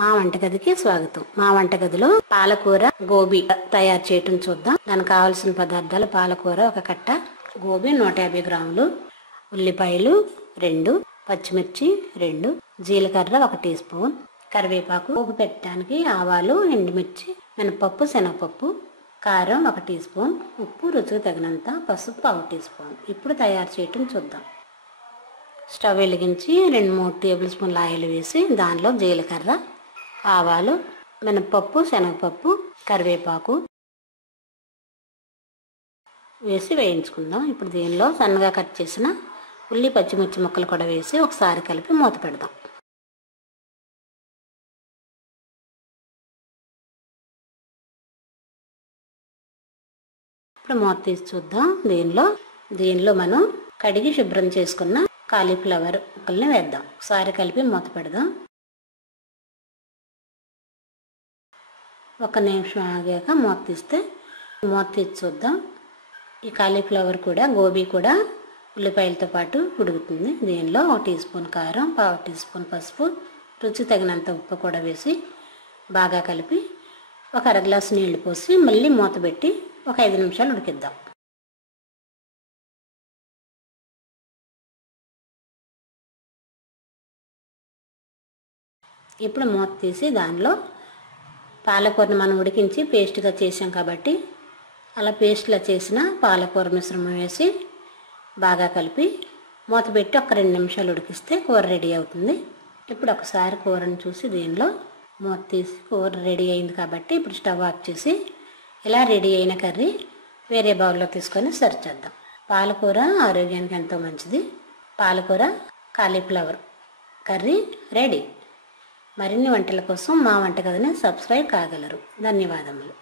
మా వంటగదికి స్వాగతం. మా వంటగదిలో పాలకూర గోబీ తయారు చేయటం చూద్దాం. దానికి కావాల్సిన పదార్థాలు: పాలకూర 1 కట్ట, గోబీ 150 గ్రాములు, ఉల్లిపాయలు 2, పచ్చిమిర్చి 2, జీలకర్ర 1 టీ స్పూన్, కరివేపాకు, పోపు పెట్టడానికి ఆవాలు, ఎండుమిర్చి, మినపప్పు, శనగపప్పు, కారం 1 టీ స్పూన్, ఉప్పు రుచికి తగినంత, పసుపు 1 టీ స్పూన్. ఇప్పుడు తయారు చేయటం చూద్దాం. స్టవ్ వెలిగించి 2-3 టేబుల్ స్పూన్ల ఆయిల్ వేసి దానిలో జీలకర్ర, ఆవాలు, మినపప్పు, శనగపప్పు, కరివేపాకు వేసి వేయించుకుందాం. ఇప్పుడు దీనిలో సన్నగా కట్ చేసిన ఉల్లి పచ్చిమిర్చి ముక్కలు కూడా వేసి ఒకసారి కలిపి మూత పెడదాం. ఇప్పుడు మూత తీసి చూద్దాం. దీనిలో మనం కడిగి శుభ్రం చేసుకున్న కాలీఫ్లవర్ ముక్కల్ని వేద్దాం. ఒకసారి కలిపి మూత పెడదాం. 1 నిమిషం ఆగాక మూత తీసి చూద్దాం. ఈ కాలీఫ్లవర్ కూడా గోబీ కూడా ఉల్లిపాయలతో పాటు ఉడుకుతుంది. దీనిలో 1 టీ స్పూన్ కారం, 1/2 టీ స్పూన్ పసుపు, రుచి తగినంత ఉప్పు కూడా వేసి బాగా కలిపి 1 అర గ్లాసు నీళ్లు పోసి మళ్ళీ మూత పెట్టి 5 నిమిషాలు ఉడికిద్దాం. ఇప్పుడు మూత తీసి దానిలో పాలకూరను మనం ఉడికించి పేస్ట్గా చేసాం కాబట్టి అలా పేస్ట్లా చేసిన పాలకూర మిశ్రమం వేసి బాగా కలిపి మూత పెట్టి 2 నిమిషాలు ఉడికిస్తే కూర రెడీ అవుతుంది. ఇప్పుడు ఒకసారి కూరను చూసి దీనిలో మూత తీసి కూర రెడీ అయింది కాబట్టి ఇప్పుడు స్టవ్ ఆఫ్ చేసి ఇలా రెడీ అయిన కర్రీ వేరే బౌల్లో తీసుకొని సర్వ్ చేద్దాం. పాలకూర ఆరోగ్యానికి ఎంతో మంచిది. పాలకూర కాలీఫ్లవర్ కర్రీ రెడీ. మరిన్ని వంటల కోసం మా వంటగదిని సబ్స్క్రైబ్ కాగలరు. ధన్యవాదములు.